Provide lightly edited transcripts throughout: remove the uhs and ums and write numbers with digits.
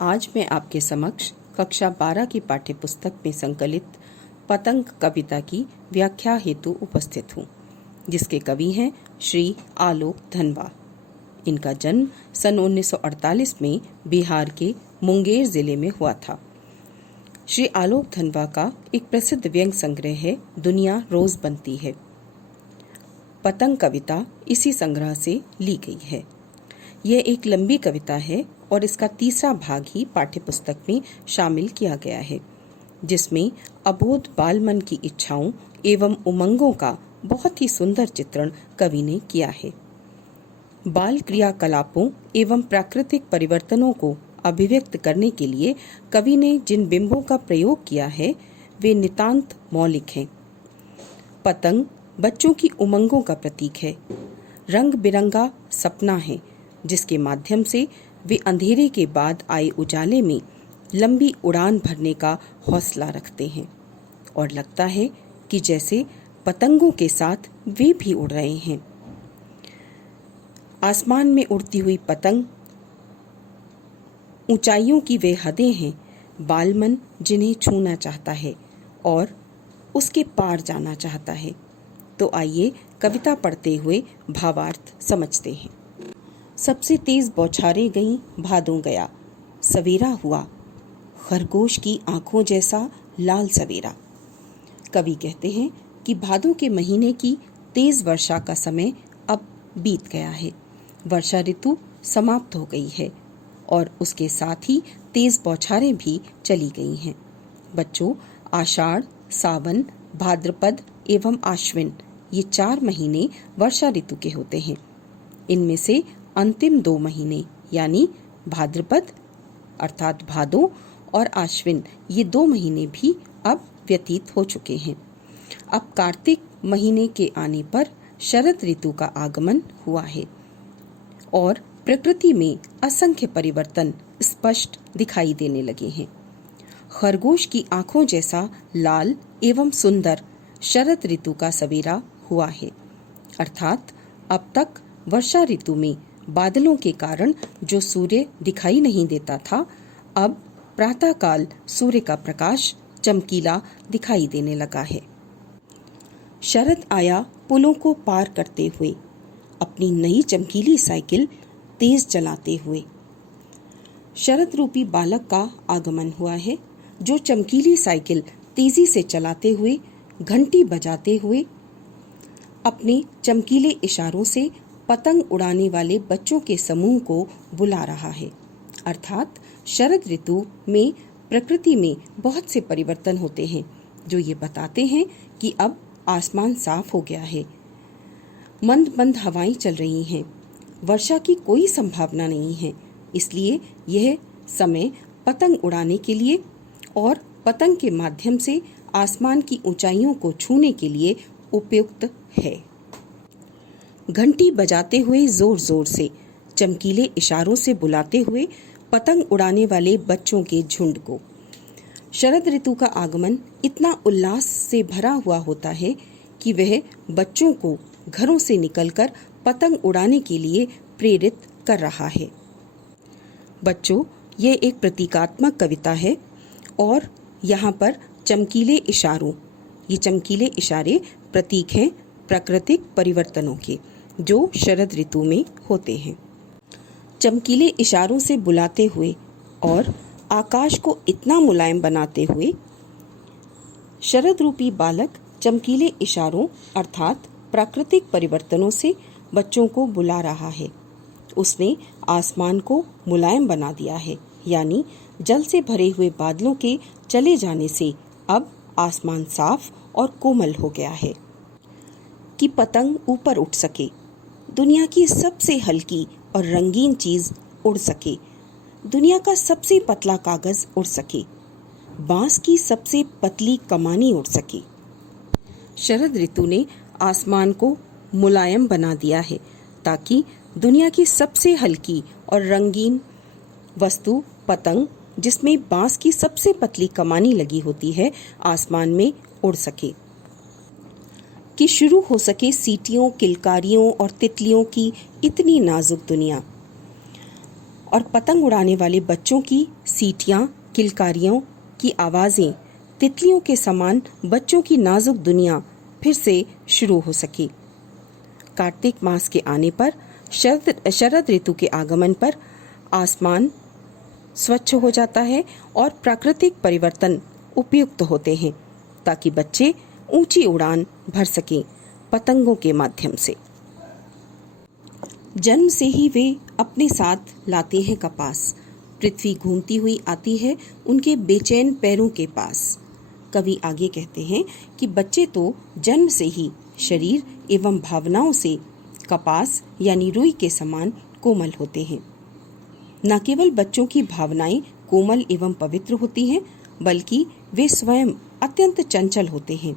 आज मैं आपके समक्ष कक्षा 12 की पाठ्यपुस्तक में संकलित पतंग कविता की व्याख्या हेतु उपस्थित हूँ, जिसके कवि हैं श्री आलोक धनवा। इनका जन्म सन 1948 में बिहार के मुंगेर जिले में हुआ था। श्री आलोक धनवा का एक प्रसिद्ध व्यंग संग्रह है दुनिया रोज बनती है। पतंग कविता इसी संग्रह से ली गई है। यह एक लंबी कविता है और इसका तीसरा भाग ही पाठ्यपुस्तक में शामिल किया गया है, जिसमें अबोध बालमन की इच्छाओं एवं उमंगों का बहुत ही सुंदर चित्रण कवि ने किया है। बाल क्रियाकलापों एवं प्राकृतिक परिवर्तनों को अभिव्यक्त करने के लिए कवि ने जिन बिंबों का प्रयोग किया है वे नितांत मौलिक हैं। पतंग बच्चों की उमंगों का प्रतीक है, रंग बिरंगा सपना है जिसके माध्यम से वे अंधेरे के बाद आए उजाले में लंबी उड़ान भरने का हौसला रखते हैं और लगता है कि जैसे पतंगों के साथ वे भी उड़ रहे हैं। आसमान में उड़ती हुई पतंग, ऊंचाइयों की वे हदें हैं, बालमन जिन्हें छूना चाहता है और उसके पार जाना चाहता है। तो आइए कविता पढ़ते हुए भावार्थ समझते हैं। सबसे तेज बौछारें गईं, भादों गया, सवेरा हुआ, खरगोश की आंखों जैसा लाल सवेरा। कवि कहते हैं कि भादों के महीने की तेज वर्षा का समय अब बीत गया है। वर्षा ऋतु समाप्त हो गई है और उसके साथ ही तेज बौछारें भी चली गई हैं। बच्चों, आषाढ़, सावन, भाद्रपद एवं आश्विन ये 4 महीने वर्षा ऋतु के होते हैं। इनमें से अंतिम 2 महीने यानी भाद्रपद अर्थात भादों और आश्विन ये 2 महीने भी अब व्यतीत हो चुके हैं। अब कार्तिक महीने के आने पर शरद ऋतु का आगमन हुआ है और प्रकृति में असंख्य परिवर्तन स्पष्ट दिखाई देने लगे हैं। खरगोश की आंखों जैसा लाल एवं सुंदर शरद ऋतु का सवेरा हुआ है, अर्थात अब तक वर्षा ऋतु में बादलों के कारण जो सूर्य दिखाई नहीं देता था, अब प्रातःकाल सूर्य का प्रकाश चमकीला दिखाई देने लगा है। शरद आया पुलों को पार करते हुए, अपनी नई चमकीली साइकिल तेज चलाते हुए। शरद रूपी बालक का आगमन हुआ है, जो चमकीली साइकिल तेजी से चलाते हुए, घंटी बजाते हुए, अपने चमकीले इशारों से पतंग उड़ाने वाले बच्चों के समूह को बुला रहा है। अर्थात शरद ऋतु में प्रकृति में बहुत से परिवर्तन होते हैं जो ये बताते हैं कि अब आसमान साफ हो गया है, मंद मंद हवाएं चल रही हैं, वर्षा की कोई संभावना नहीं है। इसलिए यह समय पतंग उड़ाने के लिए और पतंग के माध्यम से आसमान की ऊंचाइयों को छूने के लिए उपयुक्त है। घंटी बजाते हुए, जोर जोर से, चमकीले इशारों से बुलाते हुए पतंग उड़ाने वाले बच्चों के झुंड को। शरद ऋतु का आगमन इतना उल्लास से भरा हुआ होता है कि वह बच्चों को घरों से निकलकर पतंग उड़ाने के लिए प्रेरित कर रहा है। बच्चों, यह एक प्रतीकात्मक कविता है और यहाँ पर चमकीले इशारों, ये चमकीले इशारे प्रतीक हैं प्राकृतिक परिवर्तनों के जो शरद ऋतु में होते हैं। चमकीले इशारों से बुलाते हुए और आकाश को इतना मुलायम बनाते हुए शरद रूपी बालक चमकीले इशारों अर्थात प्राकृतिक परिवर्तनों से बच्चों को बुला रहा है। उसने आसमान को मुलायम बना दिया है, यानी जल से भरे हुए बादलों के चले जाने से अब आसमान साफ और कोमल हो गया है कि पतंग ऊपर उठ सके, दुनिया की सबसे हल्की और रंगीन चीज उड़ सके, दुनिया का सबसे पतला कागज उड़ सके, बांस की सबसे पतली कमानी उड़ सके। शरद ऋतु ने आसमान को मुलायम बना दिया है ताकि दुनिया की सबसे हल्की और रंगीन वस्तु पतंग, जिसमें बांस की सबसे पतली कमानी लगी होती है, आसमान में उड़ सके, कि शुरू हो सके सीटियों, किलकारियों और तितलियों की इतनी नाजुक दुनिया। और पतंग उड़ाने वाले बच्चों की सीटियां, किलकारियों की आवाजें, तितलियों के समान बच्चों की नाजुक दुनिया फिर से शुरू हो सके। कार्तिक मास के आने पर, शरद ऋतु के आगमन पर आसमान स्वच्छ हो जाता है और प्राकृतिक परिवर्तन उपयुक्त होते हैं ताकि बच्चे ऊंची उड़ान भर सकें पतंगों के माध्यम से। जन्म से ही वे अपने साथ लाते हैं कपास। पृथ्वी घूमती हुई आती है उनके बेचैन पैरों के पास। कवि आगे कहते हैं कि बच्चे तो जन्म से ही शरीर एवं भावनाओं से कपास यानी रुई के समान कोमल होते हैं। न केवल बच्चों की भावनाएं कोमल एवं पवित्र होती हैं, बल्कि वे स्वयं अत्यंत चंचल होते हैं।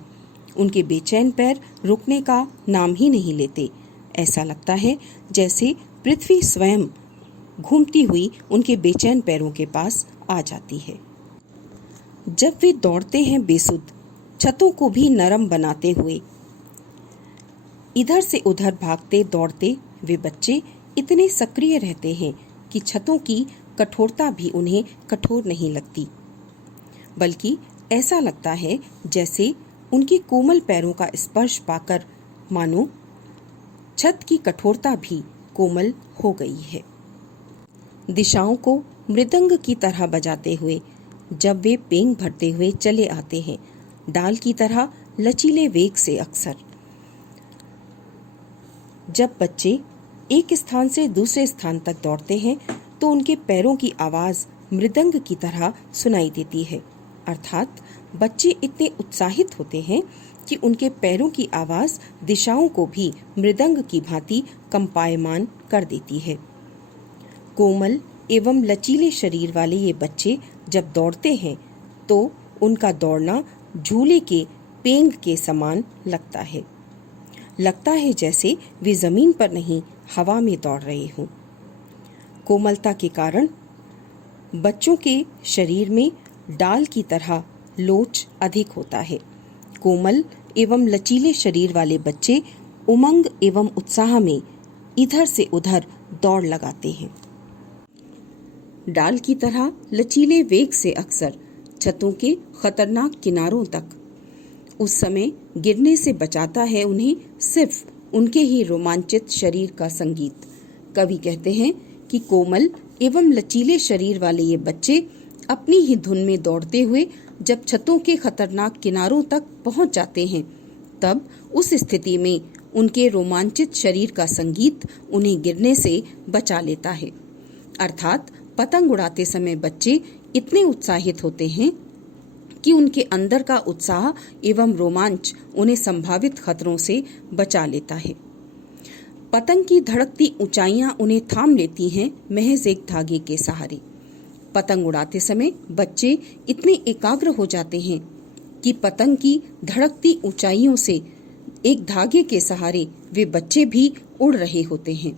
उनके बेचैन पैर रुकने का नाम ही नहीं लेते। ऐसा लगता है जैसे पृथ्वी स्वयं घूमती हुई उनके बेचैन पैरों के पास आ जाती है। जब वे दौड़ते हैं बेसुध, छतों को भी नरम बनाते हुए, इधर से उधर भागते दौड़ते वे बच्चे इतने सक्रिय रहते हैं कि छतों की कठोरता भी उन्हें कठोर नहीं लगती, बल्कि ऐसा लगता है जैसे उनके कोमल पैरों का स्पर्श पाकर मानो छत की कठोरता भी कोमल हो गई है। दिशाओं को मृदंग की तरह बजाते हुए जब वे पेंग भरते हुए चले आते हैं, डाल की तरह लचीले वेग से अक्सर। जब बच्चे एक स्थान से दूसरे स्थान तक दौड़ते हैं तो उनके पैरों की आवाज मृदंग की तरह सुनाई देती है, अर्थात बच्चे इतने उत्साहित होते हैं कि उनके पैरों की आवाज दिशाओं को भी मृदंग की भांति कंपायमान कर देती है। कोमल एवं लचीले शरीर वाले ये बच्चे जब दौड़ते हैं तो उनका दौड़ना झूले के पेंग के समान लगता है। लगता है जैसे वे जमीन पर नहीं, हवा में दौड़ रहे हों। कोमलता के कारण बच्चों के शरीर में डाल की तरह लोच अधिक होता है। कोमल एवं लचीले शरीर वाले बच्चे उमंग एवं उत्साह में इधर से उधर दौड़ लगाते हैं। डाल की तरह लचीले वेग से अक्सर छतों के खतरनाक किनारों तक। उस समय गिरने से बचाता है उन्हें सिर्फ उनके ही रोमांचित शरीर का संगीत। कवि कहते हैं कि कोमल एवं लचीले शरीर वाले ये बच्चे अपनी ही धुन में दौड़ते हुए जब छतों के खतरनाक किनारों तक पहुंच जाते हैं, तब उस स्थिति में उनके रोमांचित शरीर का संगीत उन्हें गिरने से बचा लेता है। अर्थात पतंग उड़ाते समय बच्चे इतने उत्साहित होते हैं कि उनके अंदर का उत्साह एवं रोमांच उन्हें संभावित खतरों से बचा लेता है। पतंग की धड़कती ऊंचाइयां उन्हें थाम लेती हैं महज एक धागे के सहारे। पतंग उड़ाते समय बच्चे इतने एकाग्र हो जाते हैं कि पतंग की धड़कती ऊंचाइयों से एक धागे के सहारे वे बच्चे भी उड़ रहे होते हैं।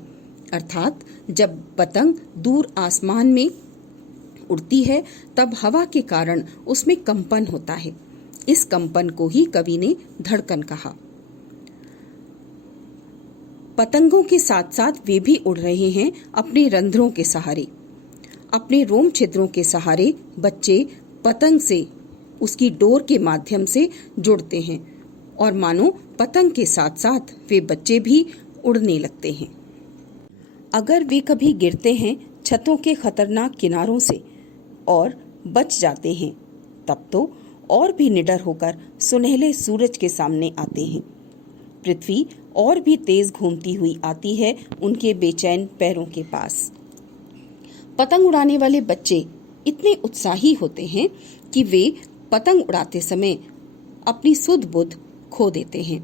अर्थात जब पतंग दूर आसमान में उड़ती है तब हवा के कारण उसमें कंपन होता है। इस कंपन को ही कवि ने धड़कन कहा। पतंगों के साथ साथ वे भी उड़ रहे हैं अपने रंध्रों के सहारे। अपने रोम छिद्रों के सहारे बच्चे पतंग से उसकी डोर के माध्यम से जुड़ते हैं और मानो पतंग के साथ साथ वे बच्चे भी उड़ने लगते हैं। अगर वे कभी गिरते हैं छतों के खतरनाक किनारों से और बच जाते हैं, तब तो और भी निडर होकर सुनहले सूरज के सामने आते हैं। पृथ्वी और भी तेज घूमती हुई आती है उनके बेचैन पैरों के पास। पतंग उड़ाने वाले बच्चे इतने उत्साही होते हैं कि वे पतंग उड़ाते समय अपनी सुध बुध खो देते हैं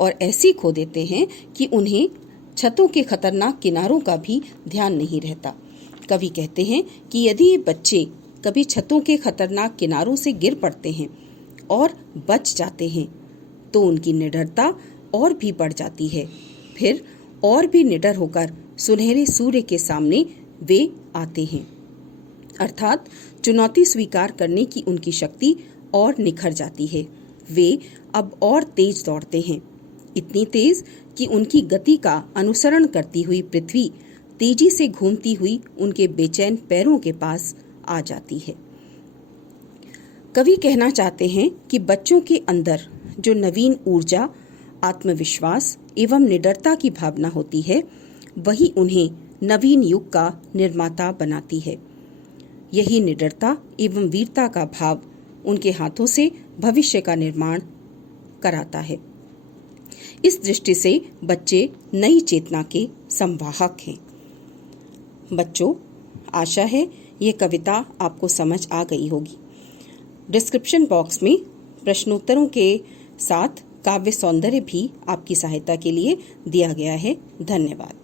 और ऐसी खो देते हैं कि उन्हें छतों के खतरनाक किनारों का भी ध्यान नहीं रहता। कवि कहते हैं कि यदि ये बच्चे कभी छतों के खतरनाक किनारों से गिर पड़ते हैं और बच जाते हैं तो उनकी निडरता और भी बढ़ जाती है। फिर और भी निडर होकर सुनहरे सूर्य के सामने वे आते हैं। अर्थात चुनौती स्वीकार करने की उनकी शक्ति और निखर जाती है। वे अब और तेज दौड़ते हैं, इतनी तेज कि उनकी गति का अनुसरण करती हुई पृथ्वी तेजी से घूमती हुई उनके बेचैन पैरों के पास आ जाती है। कवि कहना चाहते हैं कि बच्चों के अंदर जो नवीन ऊर्जा, आत्मविश्वास एवं निडरता की भावना होती है, वही उन्हें नवीन युग का निर्माता बनाती है। यही निडरता एवं वीरता का भाव उनके हाथों से भविष्य का निर्माण कराता है। इस दृष्टि से बच्चे नई चेतना के संवाहक हैं। बच्चों, आशा है ये कविता आपको समझ आ गई होगी। डिस्क्रिप्शन बॉक्स में प्रश्नोत्तरों के साथ काव्य सौंदर्य भी आपकी सहायता के लिए दिया गया है। धन्यवाद।